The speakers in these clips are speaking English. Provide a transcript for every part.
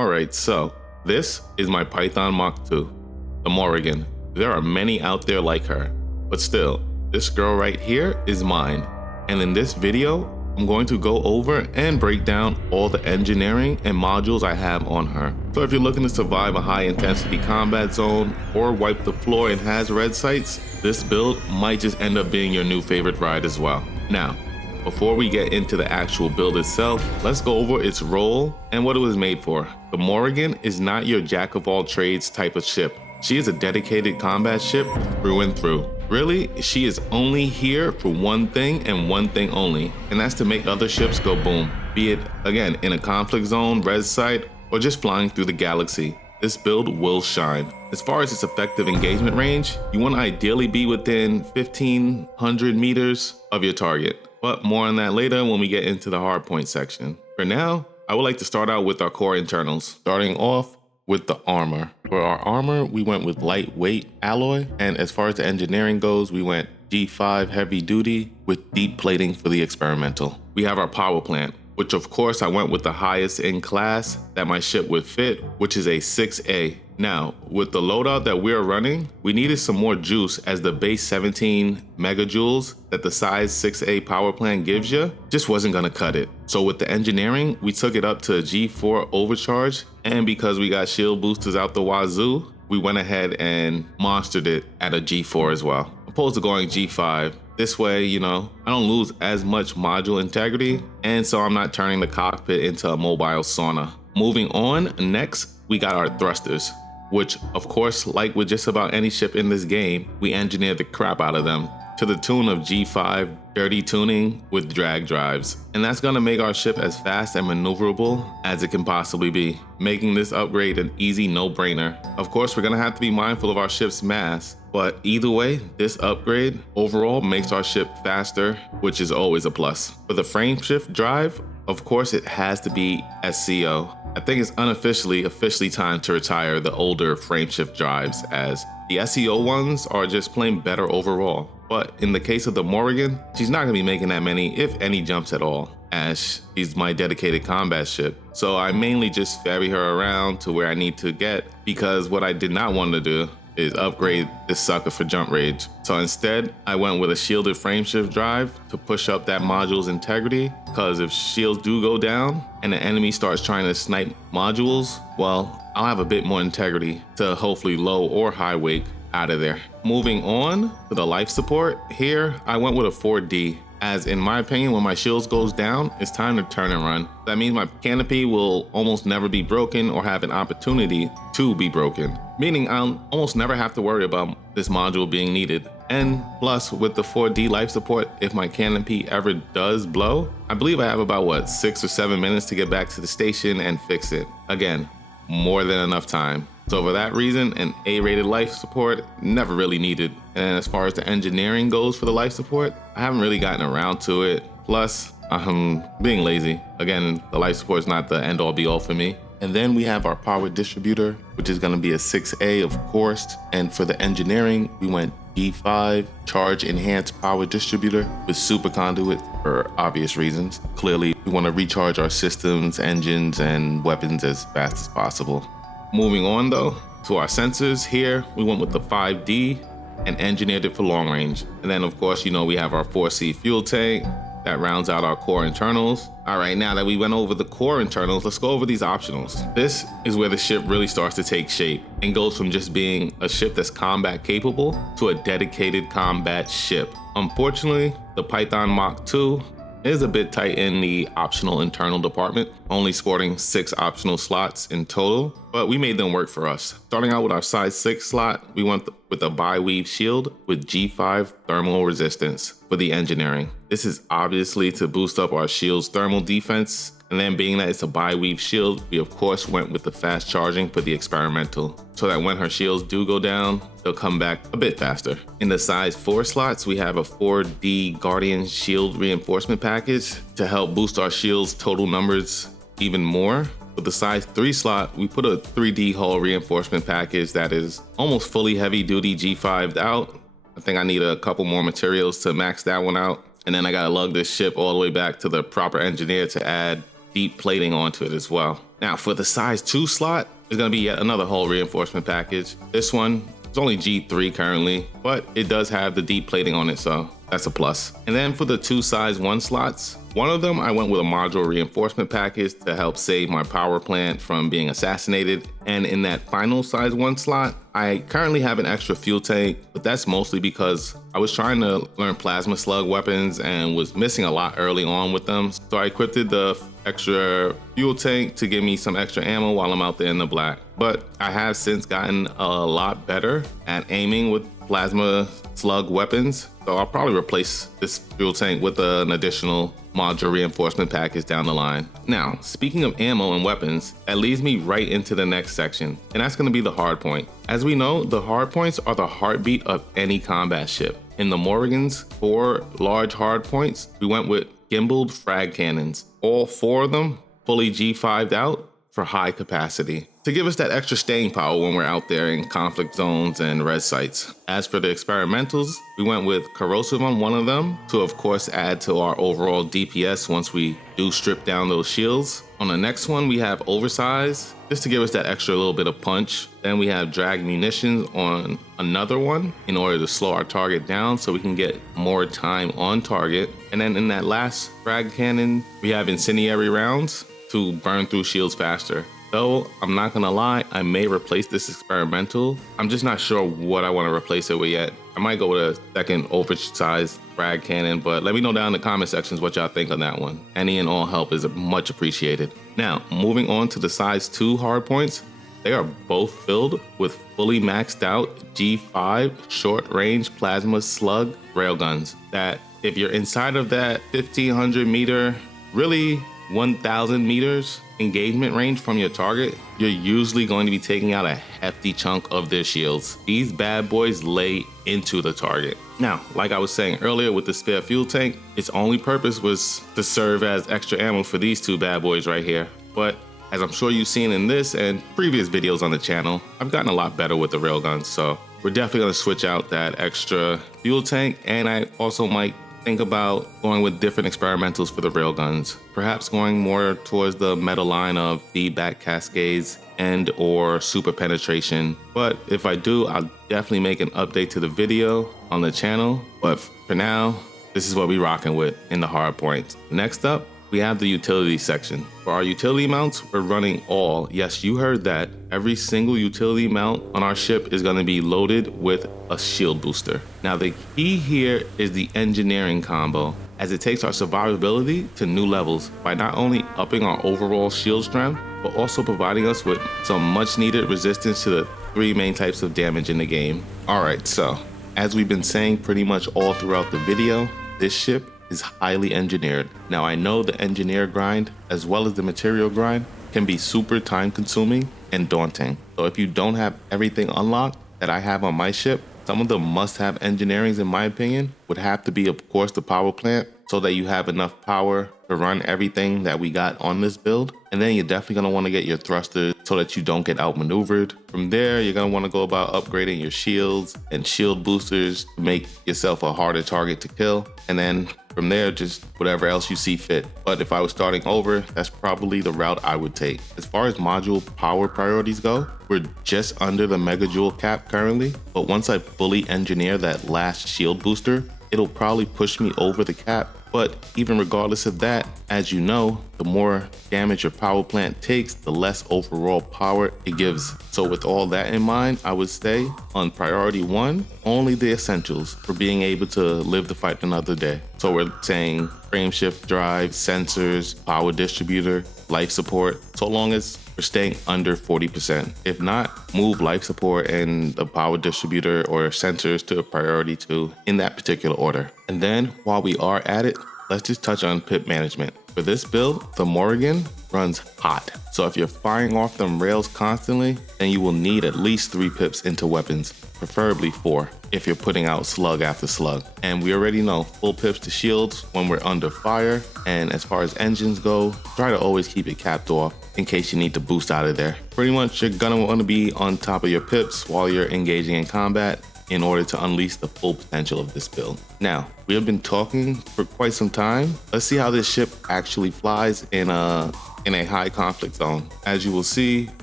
Alright, so this is my Python Mk2, the Morrigan. There are many out there like her, but still, this girl right here is mine. And in this video, I'm going to go over and break down all the engineering and modules I have on her. So if you're looking to survive a high intensity combat zone or wipe the floor and has red sights, this build might just end up being your new favorite ride as well. Now, before we get into the actual build itself, let's go over its role and what it was made for. The Morrigan is not your jack of all trades type of ship. She is a dedicated combat ship through and through. Really, she is only here for one thing and one thing only, and that's to make other ships go boom. Be it, again, in a conflict zone, res site, or just flying through the galaxy. This build will shine. As far as its effective engagement range, you want to ideally be within 1,500 meters of your target. But more on that later when we get into the hardpoint section. For now, I would like to start out with our core internals, starting off with the armor. For our armor, we went with lightweight alloy, and as far as the engineering goes, we went G5 heavy duty with deep plating for the experimental. We have our power plant, which of course I went with the highest in class that my ship would fit, which is a 6A. Now, with the loadout that we're running, we needed some more juice as the base 17 megajoules that the size 6A power plant gives you just wasn't gonna cut it. So with the engineering, we took it up to a G4 overcharge, and because we got shield boosters out the wazoo, we went ahead and monstered it at a G4 as well, opposed to going G5. This way, I don't lose as much module integrity, and so I'm not turning the cockpit into a mobile sauna. Moving on, next, we got our thrusters, which of course, like with just about any ship in this game, we engineered the crap out of them to the tune of G5 dirty tuning with drag drives. And that's gonna make our ship as fast and maneuverable as it can possibly be, making this upgrade an easy no-brainer. Of course, we're gonna have to be mindful of our ship's mass, but either way, this upgrade overall makes our ship faster, which is always a plus. For the frameshift drive, of course, it has to be SCO. I think it's officially time to retire the older frameshift drives, as the SEO ones are just plain better overall. But in the case of the Morrigan, she's not gonna be making that many, if any, jumps at all, as she's my dedicated combat ship. So I mainly just ferry her around to where I need to get, because what I did not want to do is upgrade this sucker for jump rage. So instead, I went with a shielded frameshift drive to push up that module's integrity, because if shields do go down and the enemy starts trying to snipe modules, well, I'll have a bit more integrity to hopefully low or high wake out of there. Moving on to the life support, here I went with a 4D, as in my opinion, when my shields goes down, it's time to turn and run. That means my canopy will almost never be broken or have an opportunity to be broken, meaning I'll almost never have to worry about this module being needed. And plus, with the 4D life support, if my canopy ever does blow, I believe I have about 6 or 7 minutes to get back to the station and fix it. Again, more than enough time. So for that reason, an A-rated life support never really needed. And as far as the engineering goes for the life support, I haven't really gotten around to it. Plus, I'm being lazy. Again, the life support is not the end-all be-all for me. And then we have our power distributor, which is gonna be a 6A, of course. And for the engineering, we went G5 charge enhanced power distributor with super conduit for obvious reasons. Clearly, we wanna recharge our systems, engines, and weapons as fast as possible. Moving on though, to our sensors here, we went with the 5D and engineered it for long range. And then of course, we have our 4C fuel tank that rounds out our core internals. All right, now that we went over the core internals, let's go over these optionals. This is where the ship really starts to take shape and goes from just being a ship that's combat capable to a dedicated combat ship. Unfortunately, the Python Mk2 is a bit tight in the optional internal department, only sporting 6 optional slots in total, but we made them work for us. Starting out with our size 6 slot, we went with a bi-weave shield with G5 thermal resistance for the engineering. This is obviously to boost up our shield's thermal defense, and then being that it's a bi-weave shield, we of course went with the fast charging for the experimental, so that when her shields do go down, they'll come back a bit faster. In the size 4 slots, we have a 4D Guardian shield reinforcement package to help boost our shield's total numbers even more. With the size 3 slot, we put a 3D hull reinforcement package that is almost fully heavy duty G5'd out. I think I need a couple more materials to max that one out. And then I gotta lug this ship all the way back to the proper engineer to add deep plating onto it as well. Now for the size 2 slot, there's gonna be yet another hull reinforcement package. This one, it's only G3 currently, but it does have the deep plating on it, so that's a plus. And then for the 2 size 1 slots, one of them I went with a module reinforcement package to help save my power plant from being assassinated. And in that final size 1 slot, I currently have an extra fuel tank, but that's mostly because I was trying to learn plasma slug weapons and was missing a lot early on with them. So I equipped the extra fuel tank to give me some extra ammo while I'm out there in the black. But I have since gotten a lot better at aiming with plasma slug weapons, so I'll probably replace this fuel tank with an additional module reinforcement package down the line. Now, speaking of ammo and weapons, that leads me right into the next section, and that's going to be the hardpoint. As we know, the hardpoints are the heartbeat of any combat ship. In the Morrigan's 4 large hardpoints, we went with gimbaled frag cannons, all 4 of them fully G5'd out for high capacity, to give us that extra staying power when we're out there in conflict zones and res sites. As for the experimentals, we went with corrosive on one of them to of course add to our overall DPS once we do strip down those shields. On the next one we have oversize, just to give us that extra little bit of punch. Then we have drag munitions on another one in order to slow our target down so we can get more time on target. And then in that last frag cannon, we have incendiary rounds to burn through shields faster. Though I'm not gonna lie, I may replace this experimental. I'm just not sure what I want to replace it with yet. I might go with a second oversized frag cannon, but let me know down in the comment sections what y'all think on that one. Any and all help is much appreciated. Now, moving on to the size 2 hardpoints, they are both filled with fully maxed out G5 short range plasma slug railguns that if you're inside of that 1500 meter, really 1000 meters engagement range from your target, you're usually going to be taking out a hefty chunk of their shields. These bad boys lay into the target. Now, like I was saying earlier with the spare fuel tank, its only purpose was to serve as extra ammo for these 2 bad boys right here. But as I'm sure you've seen in this and previous videos on the channel, I've gotten a lot better with the railguns, so we're definitely gonna switch out that extra fuel tank, and I also might think about going with different experimentals for the railguns, perhaps going more towards the meta line of feedback cascades and or super penetration. But if I do, I'll definitely make an update to the video on the channel. But for now, this is what we're rocking with in the hardpoints. Next up, we have the utility section. For our utility mounts, we're running all, yes, you heard that, every single utility mount on our ship is gonna be loaded with a shield booster. Now the key here is the engineering combo, as it takes our survivability to new levels by not only upping our overall shield strength, but also providing us with some much needed resistance to the 3 main types of damage in the game. All right, so as we've been saying pretty much all throughout the video, this ship is highly engineered. Now I know the engineer grind as well as the material grind can be super time consuming and daunting. So if you don't have everything unlocked that I have on my ship, some of the must-have engineerings in my opinion would have to be of course the power plant, so that you have enough power to run everything that we got on this build. And then you're definitely gonna wanna get your thrusters so that you don't get outmaneuvered. From there, you're gonna wanna go about upgrading your shields and shield boosters to make yourself a harder target to kill. And then from there, just whatever else you see fit. But if I was starting over, that's probably the route I would take. As far as module power priorities go, we're just under the megajoule cap currently. But once I fully engineer that last shield booster, it'll probably push me over the cap. But even regardless of that, as you know, the more damage your power plant takes, the less overall power it gives. So with all that in mind, I would say on priority 1, only the essentials for being able to live the fight another day. So we're saying frame shift drive, sensors, power distributor, life support, so long as we're staying under 40%. If not, move life support and the power distributor or sensors to a priority 2 in that particular order. And then while we are at it, let's just touch on pip management. For this build, the Morrigan runs hot. So if you're firing off them rails constantly, then you will need at least 3 pips into weapons, preferably 4 if you're putting out slug after slug. And we already know full pips to shields when we're under fire. And as far as engines go, try to always keep it capped off in case you need to boost out of there. Pretty much you're gonna want to be on top of your pips while you're engaging in combat. in order to unleash the full potential of this build. Now, we have been talking for quite some time. Let's see how this ship actually flies in a high conflict zone. As you will see,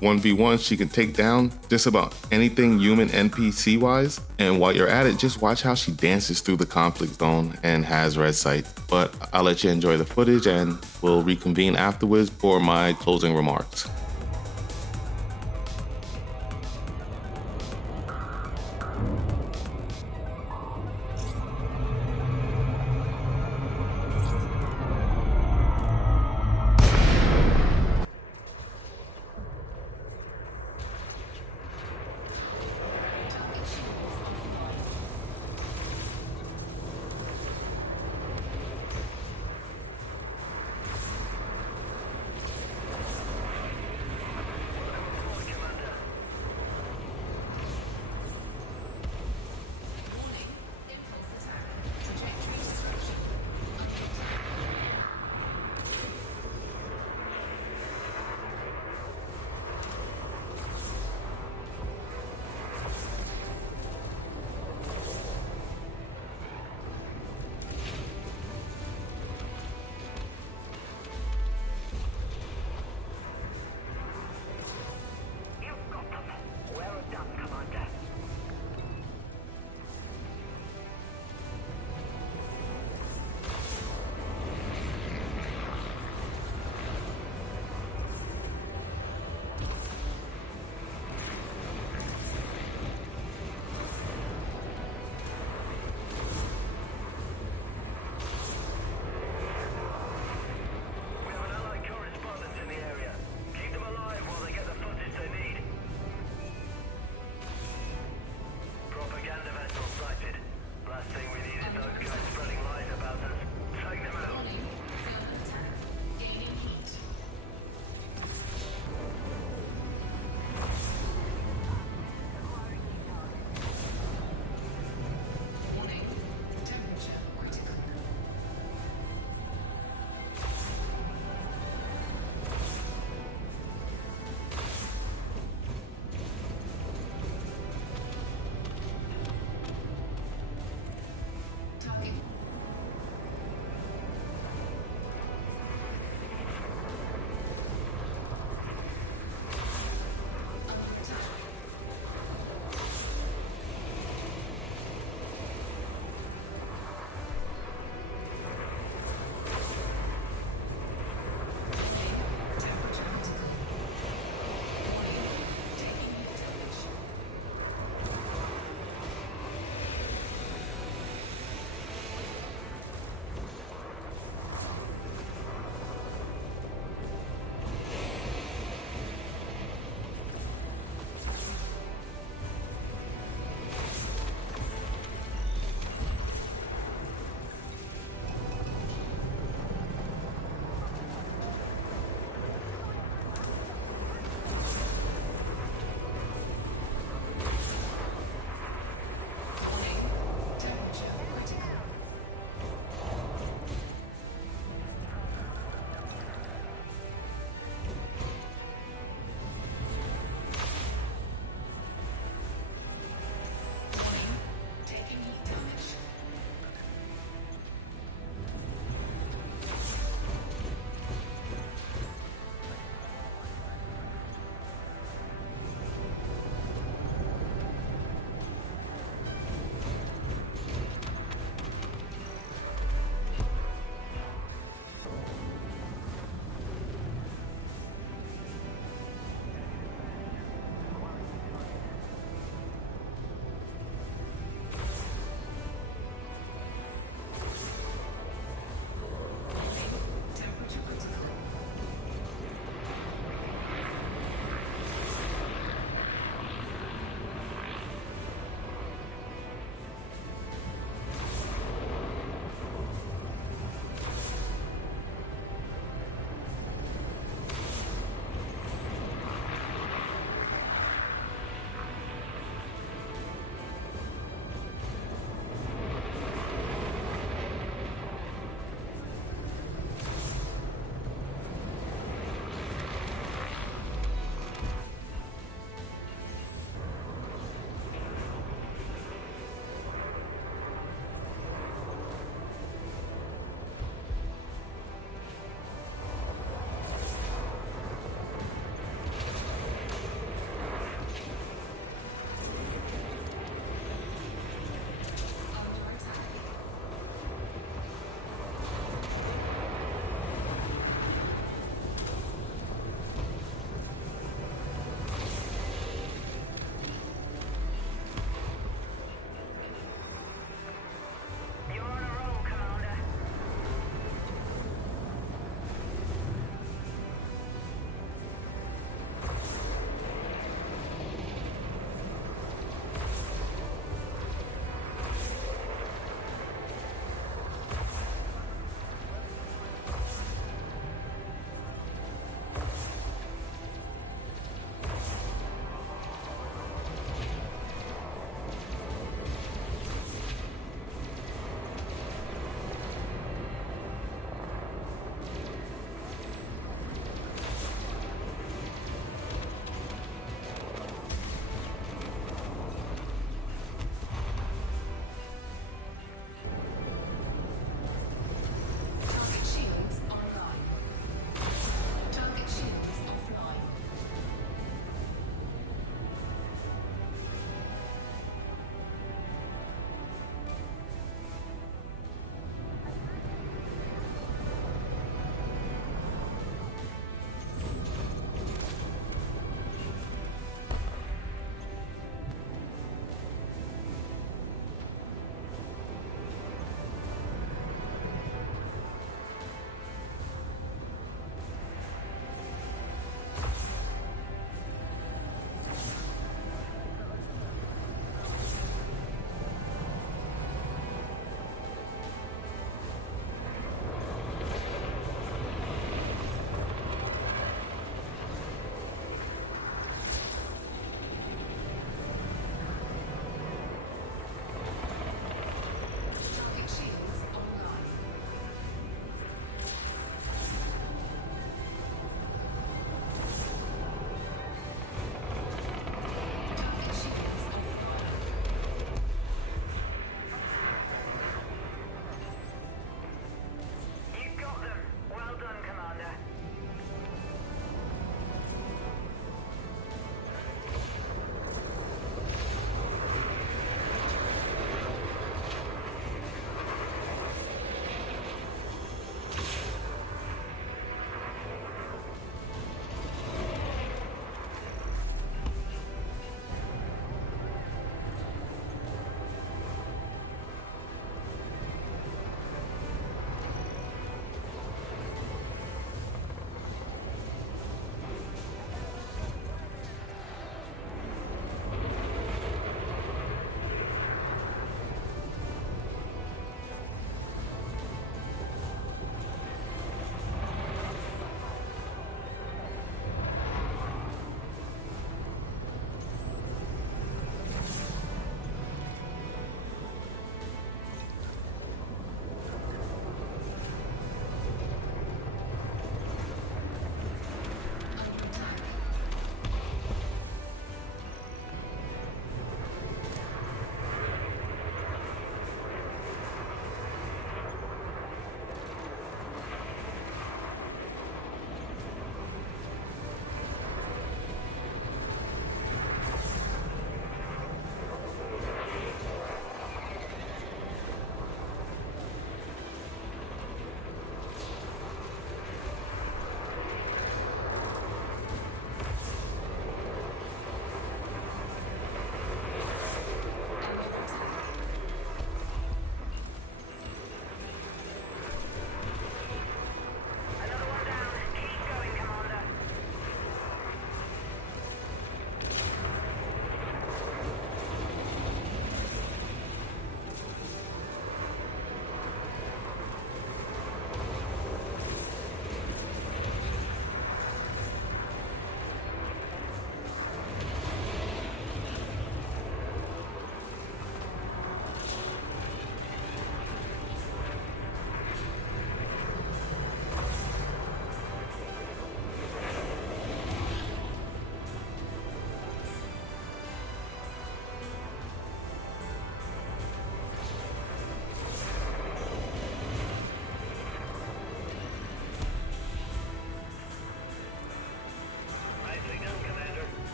1v1, she can take down just about anything human NPC wise. And while you're at it, just watch how she dances through the conflict zone and has red sights. But I'll let you enjoy the footage and we'll reconvene afterwards for my closing remarks.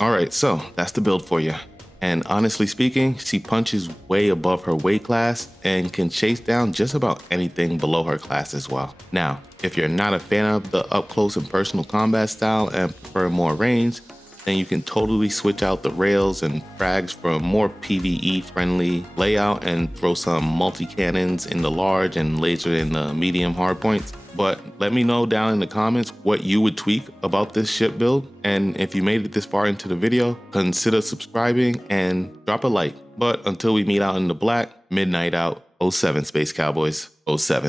All right, so that's the build for you. And honestly speaking, she punches way above her weight class and can chase down just about anything below her class as well. Now, if you're not a fan of the up close and personal combat style and prefer more range, then you can totally switch out the rails and frags for a more PvE friendly layout and throw some multi-cannons in the large and laser in the medium hardpoints. But let me know down in the comments what you would tweak about this ship build. And if you made it this far into the video, consider subscribing and drop a like. But until we meet out in the black, midnight out, 07 Space Cowboys, 07.